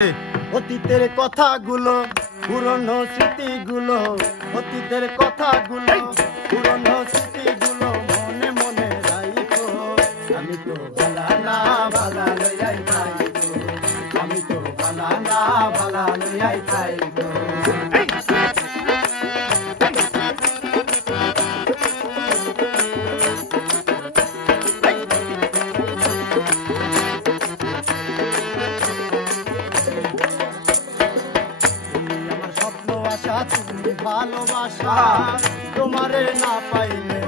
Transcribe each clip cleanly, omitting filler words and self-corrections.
অতীতের কথাগুলো পুরনো স্মৃতিগুলো অতীতের কথাগুলো পুরনো স্মৃতিগুলো মনে মনে রাখো। আমি তো ভালা না ভালা লইয়াই খাইতো, আমি তো ভালা না ভালা লইয়াই খাইতো। তুমি ভালোবাসা তোমারে না পাইলে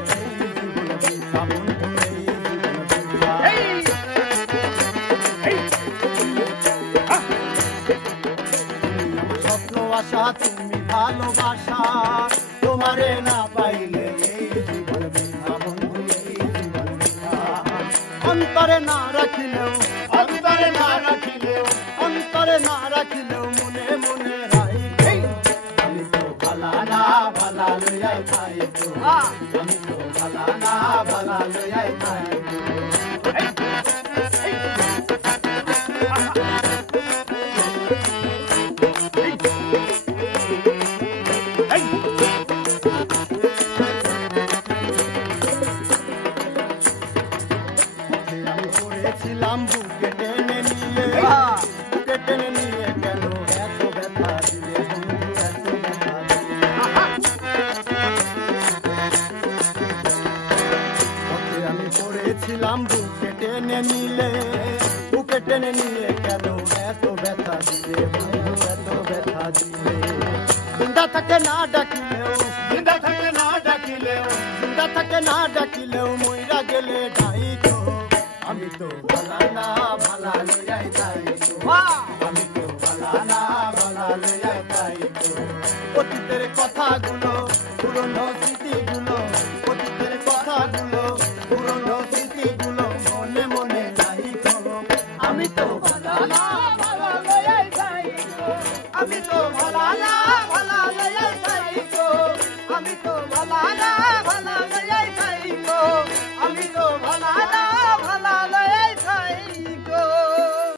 স্বপ্ন আশা তুমি ভালোবাসা তোমারে না পাইলে অন্তরে না রাখিলেও অন্তরে না রাখিলেও অন্তরে না রাখিলেও মনে মনে ভালা লইয়াই খাইতো, আমি তো ভালা না ভালা লইয়াই খাইতো। আমি পড়েছিলাম বুকে টেনে নিয়ে, বুকে টেনে নিয়ে কেন এত ব্যথা দিলে ছিলাম বুকে টেনে নিলে, বুকে টেনে নিয়ে কেন এত ব্যথা দিলে বন্ধু এত ব্যথা দিলে। জিন্দা থাকে না ডাকিলেও জিন্দা থাকে না ডাকিলেও জিন্দা থাকে না ডাকিলেও মইরা গেলে ডাইতো। আমি তো ভালা না ভালা লইয়াই খাইতো, আমি তো ভালা না ভালা লইয়াই খাইতো। অতীতের কথাগুলো পুরনো স্মৃতিগুলো অতীতের কথাগুলো পুরনো স্মৃতিগুলো মনে মনে রাখো। আমি তো ভালা না ভালা লইয়াই খাইতো, আমি তো ভালা না ভালা লইয়াই খাইতো, আমি তো ভালা না ভালা লইয়াই খাইতো, আমি তো ভালা না ভালা